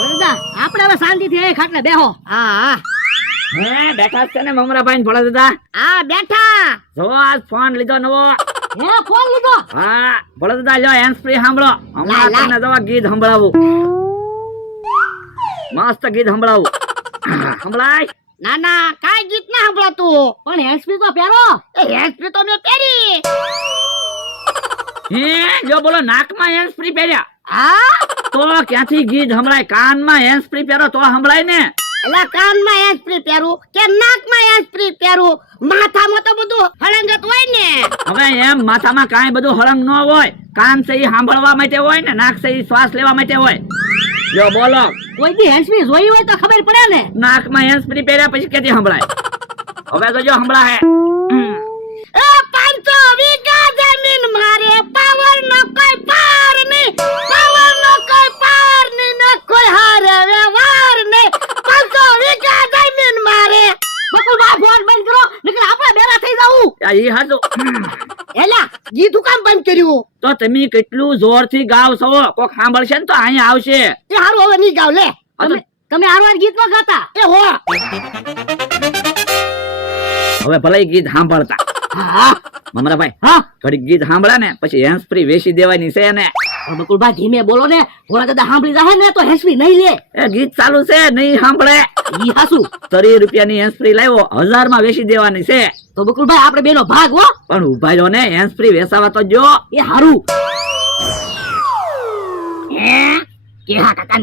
દાદા આપણે હવે શાંતિથી એ ખાટલે બેહો. હા હે બેઠા છે ને મમરાભાઈ ભોળા દાદા? હા બેઠા. જો આજ ફોન લીધો નવો. હે ફોન લીધો? હા ભોળા દાદા લ્યો હેન્ડ ફ્રી સાંભળો. હમણાં લાય. તમને જવા ગીત સંભળાવું. મસ્ત ગીત સંભળાવું. સંભળાય? ના ના કાઈ ગીત ના સંભળાતું. પણ હેન્ડસ્ફ્રી તો પહેરો. એ હેન્ડસ્ફ્રી તો મેં પહેરી. હે જો બોલો નાકમાં હેન્ડ ફ્રી પહેર્યા હા તો ક્યાંથી ગીત સંભળાય? કાનમાં હેન્ડ ફ્રી પહેરો તો સંભળાય ને. એલા કાનમાં હેન્ડસ્ફ્રી પહેરું કે નાકમાં હેન્ડસ્ફ્રી પહેરું? માથામાં તો બધું હળંગત હોય ને. હવે એમ માથામાં કાંઈ બધું હળંગ ન હોય. કાન છે ઈ સાંભળવા માટે હોય ને નાક છે ઈ શ્વાસ લેવા માટે હોય. જો બોલો કોઈ દી હેન્ડસ્ફ્રી જોઈ હોય તો ખબર પડે ને. નાકમાં હેન્ડ ફ્રી પહેર્યા પછી ક્યાંથી સંભળાય? હવે તો જો સંભળાય. એ 500 વીઘા જમીન મારે પાવર નો કોઈ પાર નહીં. પાવર નો કોઈ પાર નહીં ને કોઈ હારે વ્યવહાર નહીં. 500 વીઘા જમીન મારે. બકુલભાઈ ફોન બંધ કરો નકર આપણે બેરા થઈ જાવું. આ ઈ હાચું. એલા ગીત હું કામ બંધ કર્યું? તો તમે કેટલું જોરથી ગાવ છો કોક સાંભળશે ને તો અહીંયા આવશે. એ હારું હવે નહીં ગાવ લે. તમે હારવાર ગીત માં ગાતા? એ હો હવે ભલે ગીત સાંભળતા. હા મમરાભાઈ હા ઘડીક ગીત સાંભળે ને પછી હેન્ડ ફ્રી વેચી દેવાની છે ને. બકુલભાઈ ધીમે બોલો ને. ભોળા દાદા સાંભળી જાય ને તો હેન્ડસ્ફ્રી નહીં લે. એ ગીત ચાલુ છે નહીં સાંભળે. ઈ હાસુ 30 રૂપિયાની હેન્ડ ફ્રી લાવ્યો 1000 માં વેચી દેવાની છે. તો બકુલભાઈ આપણે બેનો ભાગ હો. પણ ઉભા રહ્યો ને હેન્ડ ફ્રી વેચાવા તો જો. એ હારું. કે હા કાકા